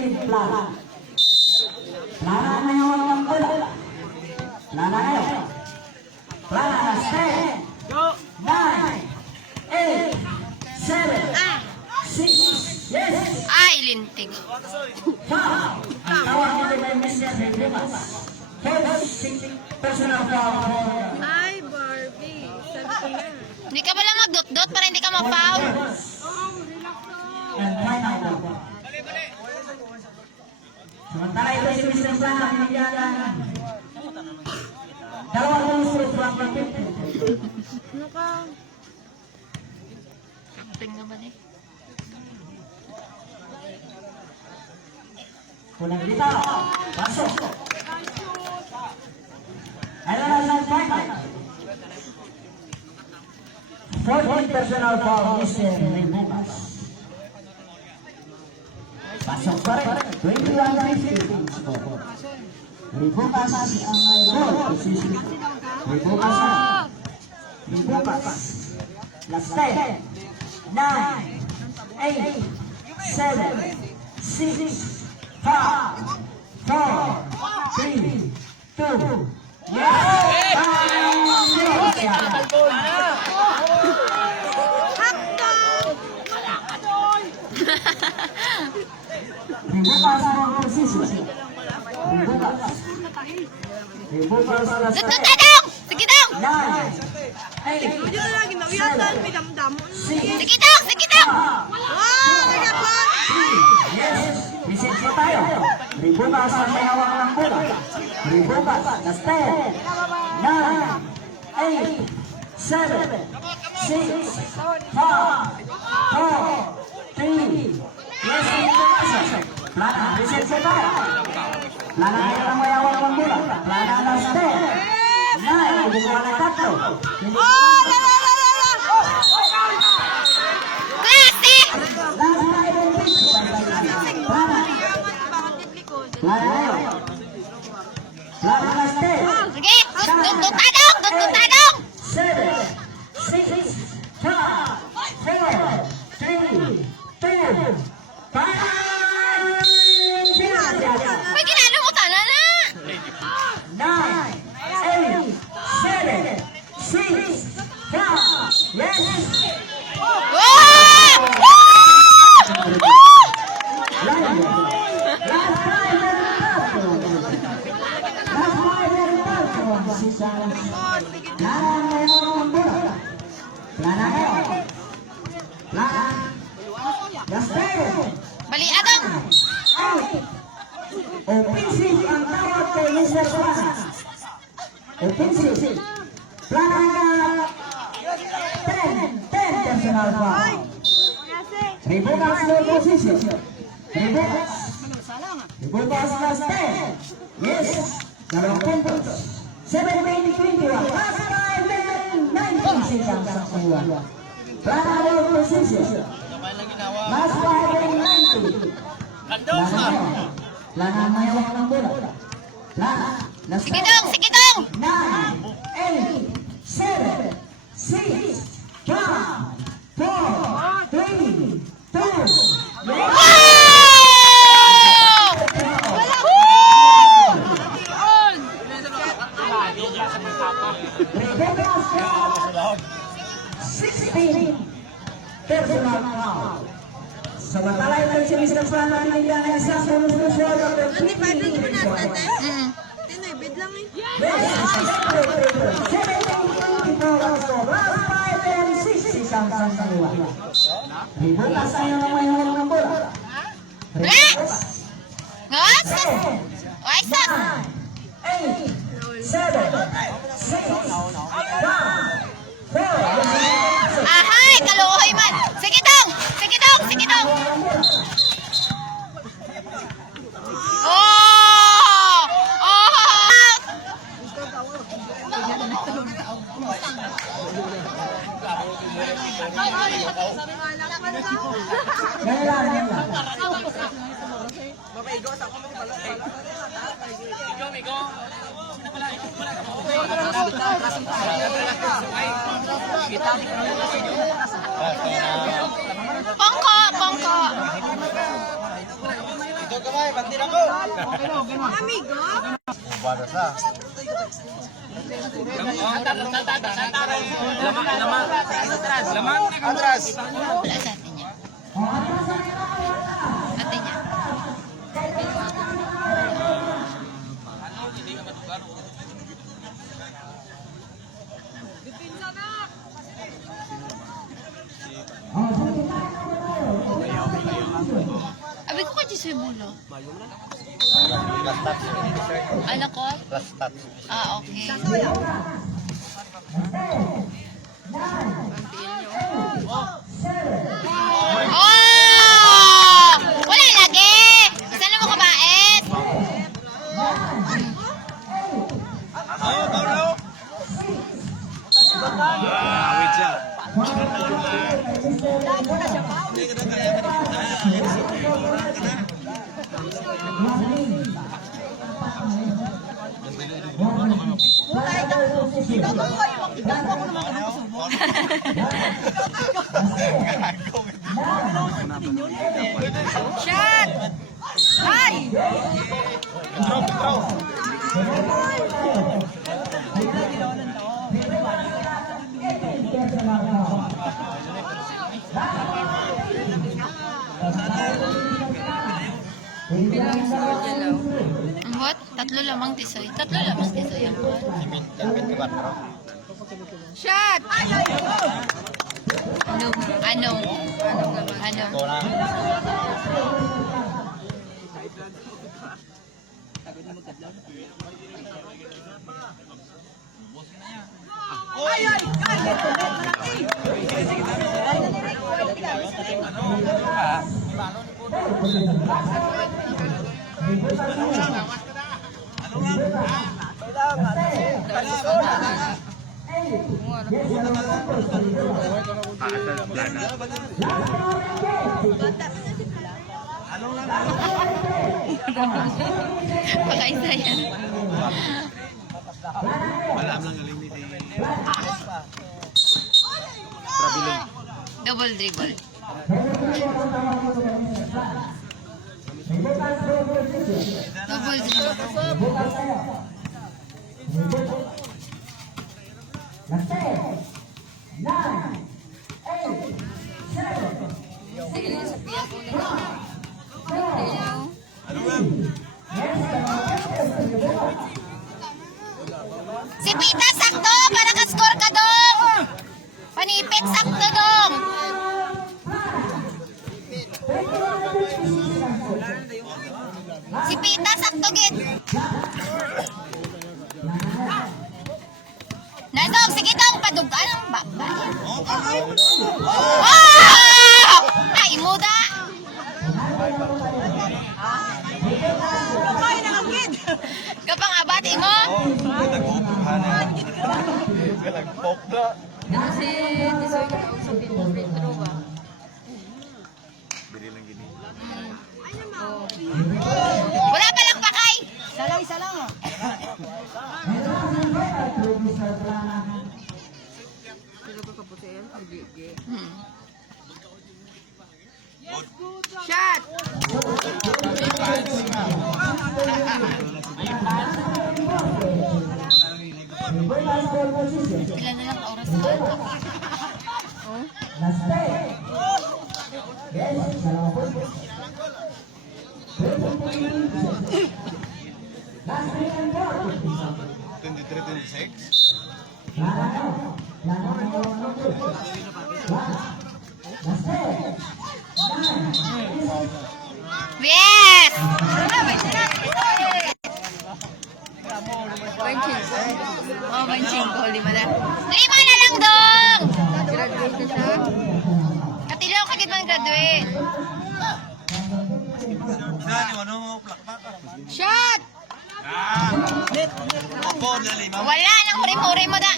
Plana. Plana na yung ang bola. Plana na yun. Plana na 10, 9, 8, 7, 6, yes! Ay, lintig. 5. Ang tawag nito kay Mr. Rebukas. Personal foul. Ay, Barbie. Sabi ko na. Hindi ka pala mag-dot-dot para hindi ka ma-foul. And final ball. Sementara itu si Mr. Plana binigyan dalawang unsur from the 50. Ano ka? Kaping naman eh. Kulang dito. Pasok. Ayan ang final. 14 personal foul, Mr. Rebukas. Pasok pa rin. 21-15 score. Rebukas ang goal position. Rebukas na. Rebukas. Last 10, 9, 8, 7, 6, 5, 4, 3, 2, yes! Rebukas ang position. Rebukas. Rebukas last 10. Dot-dot dong! Sige dong! 9, 8, Medyo na lagi nawiyasan. May damdam. Sige dong! Sige dong! Wow! May dapat! yes! Visit po tayo. Rebukas ang may hawak ng bola. Rebukas, last 10, 9, 8, 7, 6, 5, 4, 3, yes! Plana, visit po tayo. Plana ang may hawak ng bola. Plana last 10, 9, bukuha ng 3. Oh! Lala! Classic! Last 5 and 6. Plana. Plana na yun. Plana last 10. Sige! Dot-dot dong! Dot-dot dong! 7, 6, 5, 4, 3, 2, 5. May ginano mo tala na! 9, 8, 7, 6, 5. Yes! Wow! Last 5 and 5. Last 5 and 5. Sisang Plana ngayon ang bola. Plana ngayon. Plana. Last 10. Bali adong! Offensive ang tawag kay Mr. Plana. Offensive. Plana ka 10 personal foul. Rebukas no position. Rebukas. Rebukas last 10. Yes. Dalawang puntos. 17-21. Last 5 and 19 seconds ang iwan. Plana no position. Last 5 and 19. Plana may hawak ng bola. Plana. Last Sige dong! Sige dong! 9, 8, 7, 6, 5, 4, 3, 2, Wow! Rebukas 16 personal foul. Samantala ito si Mr. Plana binigyan ng isang bonus-bonus of 15 points. Tinoy, bid lang eh. Yes! 17-24 also. Last 5 and 6 seconds ang iwan. Rebukas tayo ng may hawak ng bola. Rebukas. Ngas! 10, Ay, sak! 9, 8, 7, 6, 5, 4, Ahay! Kaluhoy man! Sige dong! Sige dong! Sige dong! Oh! Oh! Ganyan lang. Pongko! Pongko! Amigo? Wala sa atin niya. Atin niya. Abi ko kasi sa bulo. Ano ko? Ah, okay. Oh! Wala lagi! Saan mo kabait? Shot! Ay! Ang what? Tatlo lamang tisoy. Tatlo lamang tisoy ang what? Shot! Anong? Anong? Ay, ay! Ay! Pakaisa yan. Double dribble. Double dribble. Si Pita, sakto! Para ka-score ka dong! Panipit, sakto dong! Si Pita, sakto git! Nadong, sige dong, padugan ang babae. Oh! Ay, muda! Ay, nakakid! Kapang abati mo? Kasi, tisoy ka kausapin mo, Pedro ba? Wala pa lang pakay! Isa lang oh. Shot! Ilan na lang oras na? Yes! Oh, manching ko. Lima na. Lima na lang dong! Graduate na siya. Katilaw ka man graduate. Shot! Wala nang huri-huri mo da.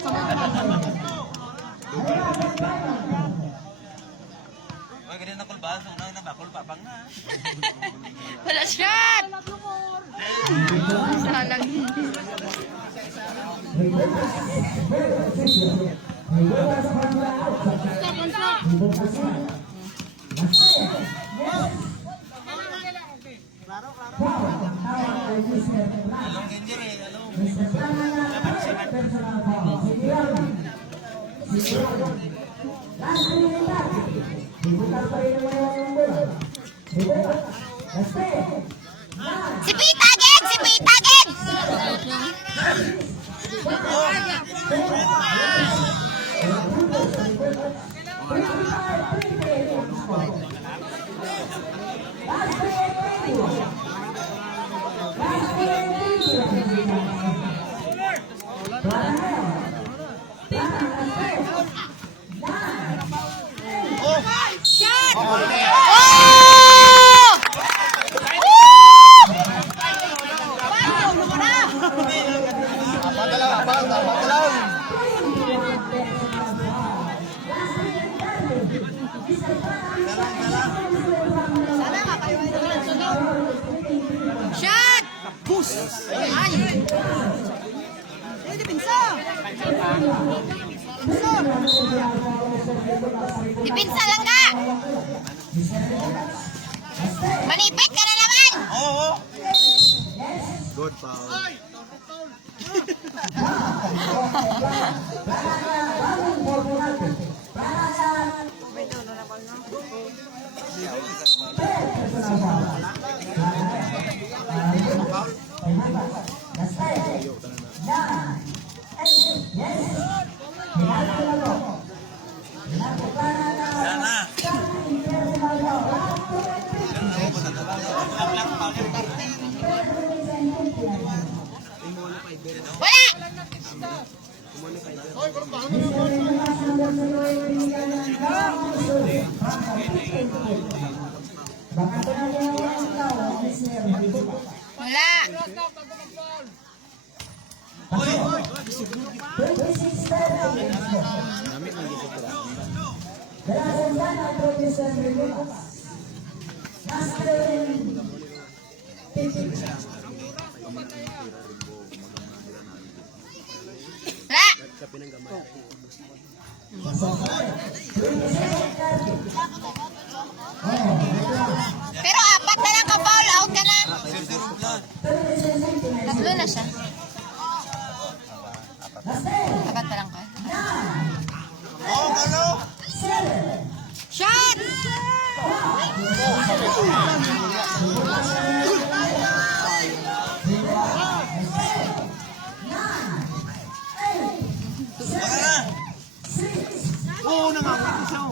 Wala shot! Salang. Foul. Tawag kay Mr. Plan. Mr. Plan na personal foul. Sige yun. Sige yun. Last minute. Dibukas pa rin naman yung bola. Dibukas. Last 10. Si Pita again! Si Pita again! Oh! Shot! Ay! Dipinsa lang ka! Manipit ka na naman! Good foul. Wala! Wala! Wala! Pero apat na lang ka-foul, out ka na. Tatlo na siya. Apat pa lang ka. Shot! Oo, nangangat siya.